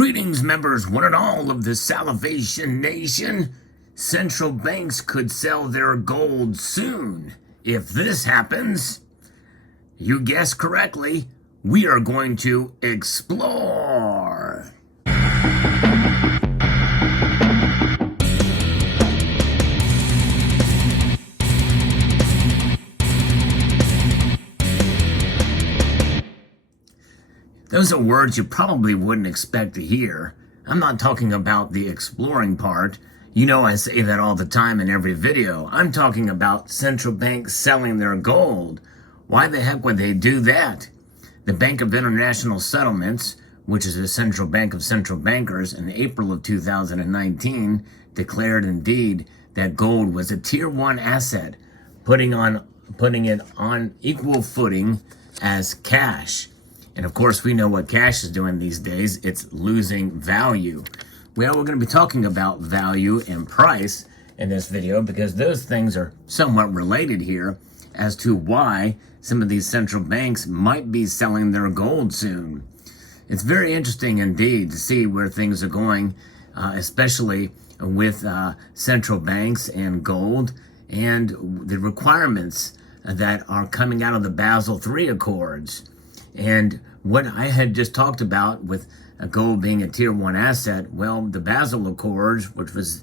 Greetings, members, one and all of the Salvation Nation. Central banks could sell their gold soon. If this happens, you guessed correctly, we are going to explore. Those are words you probably wouldn't expect to hear. I'm not talking about the exploring part. You know I say that all the time in every video. I'm talking about central banks selling their gold. Why the heck would they do that? The Bank of International Settlements, which is a central bank of central bankers, in April of 2019, declared indeed that gold was a tier 1 asset, putting it on equal footing as cash. And of course, we know what cash is doing these days. It's losing value. Well, we're going to be talking about value and price in this video because those things are somewhat related here as to why some of these central banks might be selling their gold soon. It's very interesting indeed to see where things are going, especially with central banks and gold and the requirements that are coming out of the Basel III Accords. And what I had just talked about with gold being a tier 1 asset, well, the Basel Accords, which was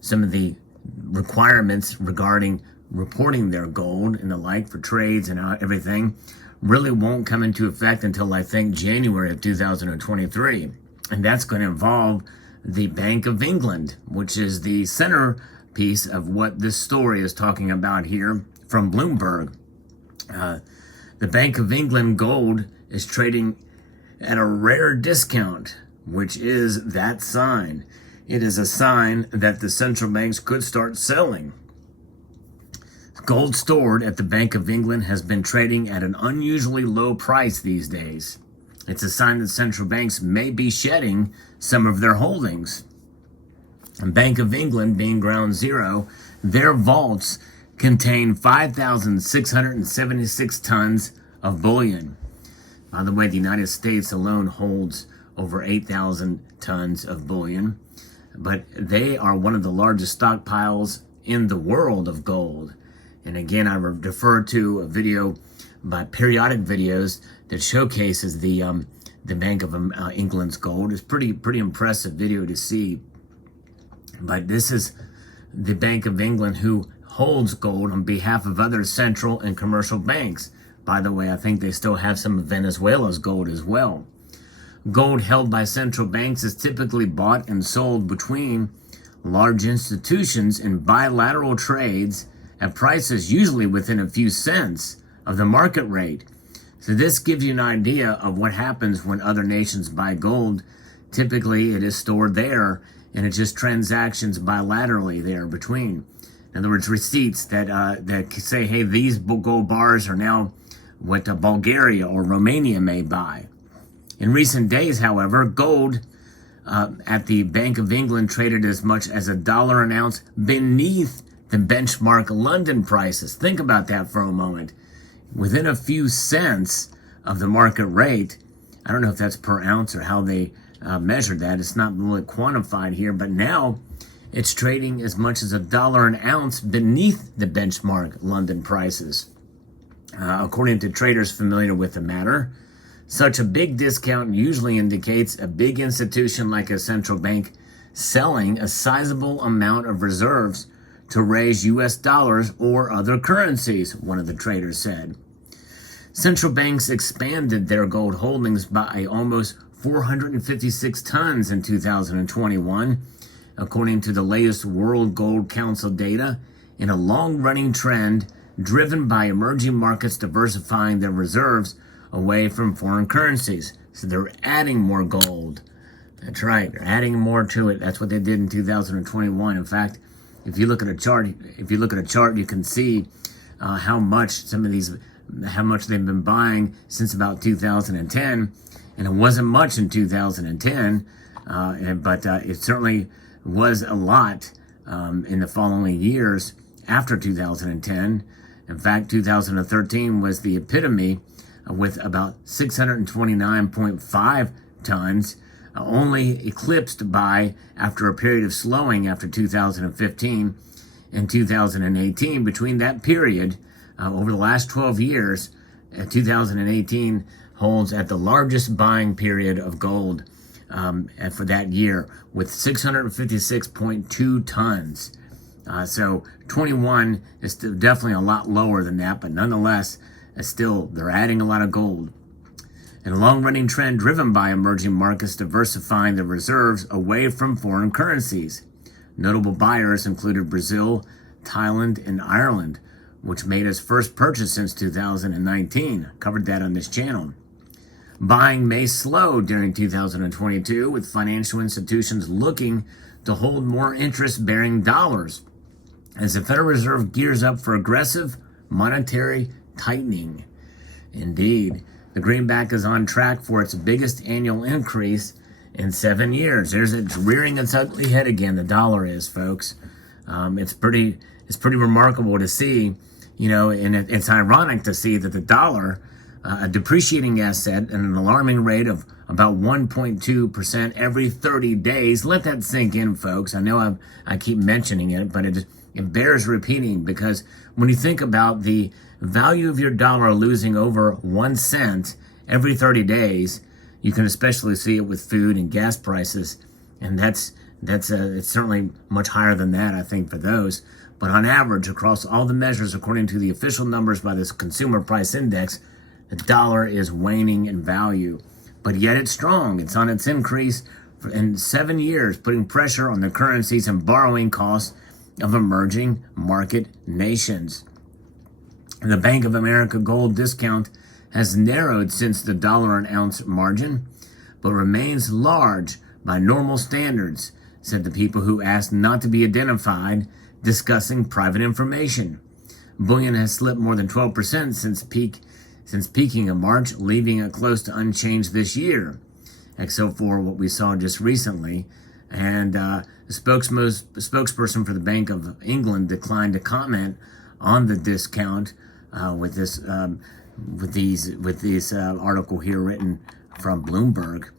some of the requirements regarding reporting their gold and the like for trades and everything, really won't come into effect until I think January of 2023. And that's going to involve the Bank of England, which is the centerpiece of what this story is talking about here from Bloomberg. The Bank of England gold is trading at a rare discount, which is that sign. It is a sign that the central banks could start selling. Gold stored at the Bank of England has been trading at an unusually low price these days. It's a sign that central banks may be shedding some of their holdings. And Bank of England being ground zero, their vaults contain 5,676 tons of bullion. By the way, the United States alone holds over 8,000 tons of bullion, but they are one of the largest stockpiles in the world of gold. And again, I refer to a video by periodic videos that showcases the Bank of England's gold. It's pretty impressive video to see. But this is the Bank of England who holds gold on behalf of other central and commercial banks. By the way, I think they still have some of Venezuela's gold as well. Gold held by central banks is typically bought and sold between large institutions in bilateral trades at prices usually within a few cents of the market rate. So this gives you an idea of what happens when other nations buy gold. Typically, it is stored there, and it's just transactions bilaterally there between. In other words, receipts that say, hey, these gold bars are now what Bulgaria or Romania may buy. In recent days, however, gold at the Bank of England traded as much as $1 an ounce beneath the benchmark London prices. Think about that for a moment. Within a few cents of the market rate. I don't know if that's per ounce or how they measure that. It's not really quantified here, but now it's trading as much as $1 an ounce beneath the benchmark London prices. According to traders familiar with the matter, such a big discount usually indicates a big institution like a central bank selling a sizable amount of reserves to raise US dollars or other currencies, one of the traders said. Central banks expanded their gold holdings by almost 456 tons in 2021, according to the latest World Gold Council data, in a long-running trend driven by emerging markets diversifying their reserves away from foreign currencies. So they're adding more gold. That's right, they're adding more to it. That's what they did in 2021. In fact, if you look at a chart, you can see how much they've been buying since about 2010, and it wasn't much in 2010, but it certainly was a lot in the following years after 2010. In fact, 2013 was the epitome with about 629.5 tons only eclipsed by, after a period of slowing after 2015 and 2018. Between that period, over the last 12 years, 2018 holds at the largest buying period of gold for that year, with 656.2 tons. So 21 is definitely a lot lower than that, but nonetheless, still, they're adding a lot of gold. And a long-running trend driven by emerging markets diversifying their reserves away from foreign currencies. Notable buyers included Brazil, Thailand, and Ireland, which made its first purchase since 2019. Covered that on this channel. Buying may slow during 2022, with financial institutions looking to hold more interest-bearing dollars as the Federal Reserve gears up for aggressive monetary tightening. Indeed, the greenback is on track for its biggest annual increase in 7 years. It's rearing its ugly head again. The dollar is, folks. It's pretty remarkable to see, and it's ironic to see that the dollar, a depreciating asset at an alarming rate of about 1.2% every 30 days. Let that sink in, folks. I know I keep mentioning it, but it bears repeating, because when you think about the value of your dollar losing over 1 cent every 30 days, you can especially see it with food and gas prices, and it's certainly much higher than that, I think, for those. But on average, across all the measures, according to the official numbers by this Consumer Price Index, the dollar is waning in value, but yet it's strong. It's on its increase in 7 years, putting pressure on the currencies and borrowing costs of emerging market nations. The Bank of America gold discount has narrowed since the dollar an ounce margin, but remains large by normal standards, said the people who asked not to be identified, discussing private information. Bullion has slipped more than 12% since peaking in March, leaving it close to unchanged this year, except for what we saw just recently. And the spokesperson for the Bank of England declined to comment on the discount with this article here written from Bloomberg.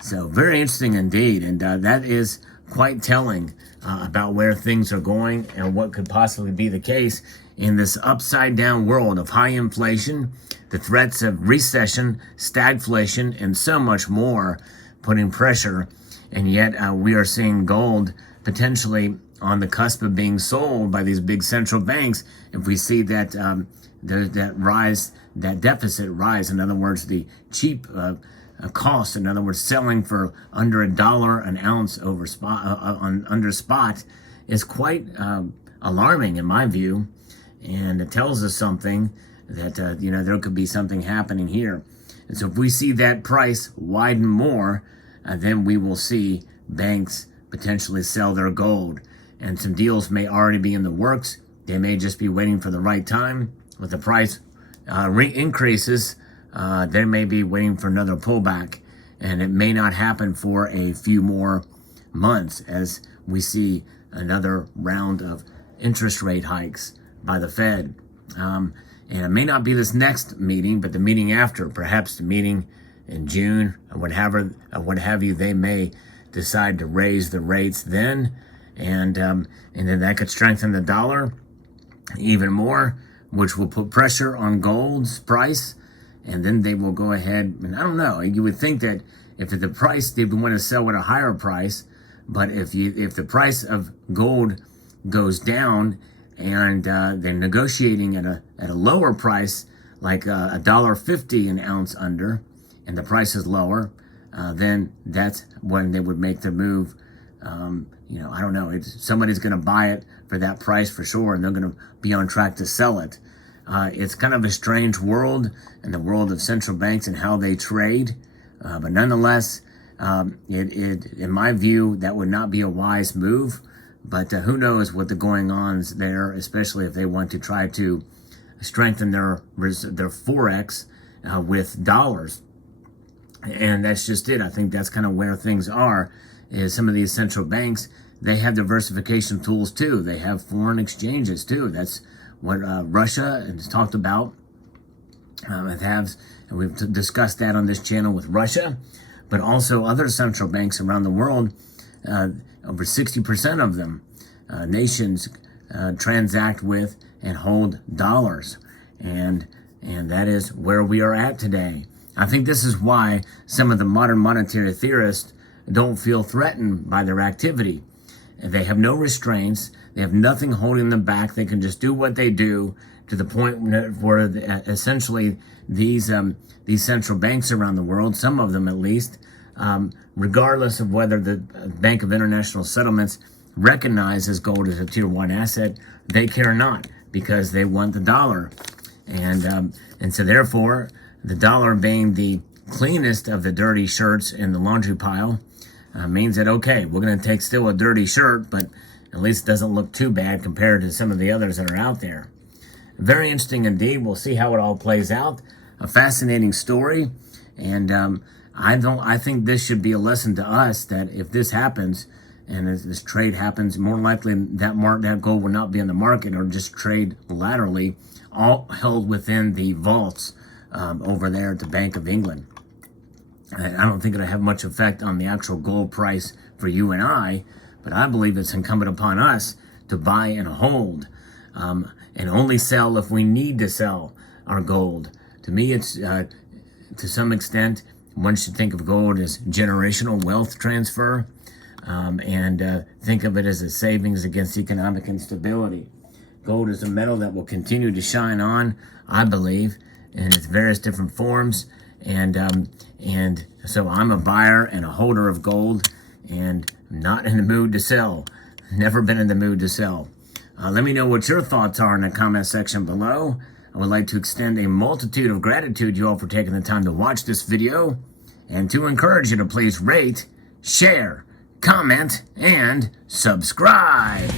So very interesting indeed, and that is quite telling about where things are going and what could possibly be the case in this upside down world of high inflation, the threats of recession, stagflation, and so much more, putting pressure. And yet we are seeing gold potentially on the cusp of being sold by these big central banks. If we see that that deficit rise, in other words, the cheap cost, in other words, selling for under $1 an ounce over under spot, is quite alarming in my view, and it tells us something that there could be something happening here. And so if we see that price widen more, then we will see banks potentially sell their gold, and some deals may already be in the works. They may just be waiting for the right time. With the price increases, they may be waiting for another pullback, and it may not happen for a few more months as we see another round of interest rate hikes by the Fed. And it may not be this next meeting, but the meeting after, perhaps the meeting in June or what have you. They may decide to raise the rates then, and then that could strengthen the dollar even more, which will put pressure on gold's price. And then they will go ahead, and I don't know, you would think that if the price, they would want to sell at a higher price, but if the price of gold goes down and they're negotiating at a lower price, like $1.50 an ounce under, and the price is lower, then that's when they would make the move. I don't know. Somebody's going to buy it for that price for sure, and they're going to be on track to sell it. It's kind of a strange world, and the world of central banks and how they trade. But nonetheless, in my view, that would not be a wise move. But who knows what the going-ons there, especially if they want to try to strengthen their forex with dollars. And that's just it. I think that's kind of where things are, is some of these central banks, they have diversification tools too. They have foreign exchanges too. That's what Russia has talked about. And we've discussed that on this channel with Russia. but also other central banks around the world. Over 60% of them, nations transact with and hold dollars. And that is where we are at today. I think this is why some of the modern monetary theorists don't feel threatened by their activity. They have no restraints. They have nothing holding them back. They can just do what they do, to the point where essentially these central banks around the world, some of them at least, regardless of whether the Bank of International Settlements recognizes gold as a tier 1 asset, they care not, because they want the dollar. And so therefore, the dollar being the cleanest of the dirty shirts in the laundry pile means that, okay, we're going to take still a dirty shirt, but at least it doesn't look too bad compared to some of the others that are out there. Very interesting indeed. We'll see how it all plays out. A fascinating story. And I think this should be a lesson to us, that if this happens, and as this trade happens, more likely that gold will not be in the market, or just trade laterally, all held within the vaults over there at the Bank of England. And I don't think it'll have much effect on the actual gold price for you and I, but I believe it's incumbent upon us to buy and hold, and only sell if we need to sell our gold. To me, it's to some extent, one should think of gold as generational wealth transfer, and think of it as a savings against economic instability. Gold is a metal that will continue to shine on, I believe, in its various different forms. And so I'm a buyer and a holder of gold, and not in the mood to sell. Never been in the mood to sell. Let me know what your thoughts are in the comment section below. I would like to extend a multitude of gratitude to you all for taking the time to watch this video, and to encourage you to please rate, share, comment, and subscribe.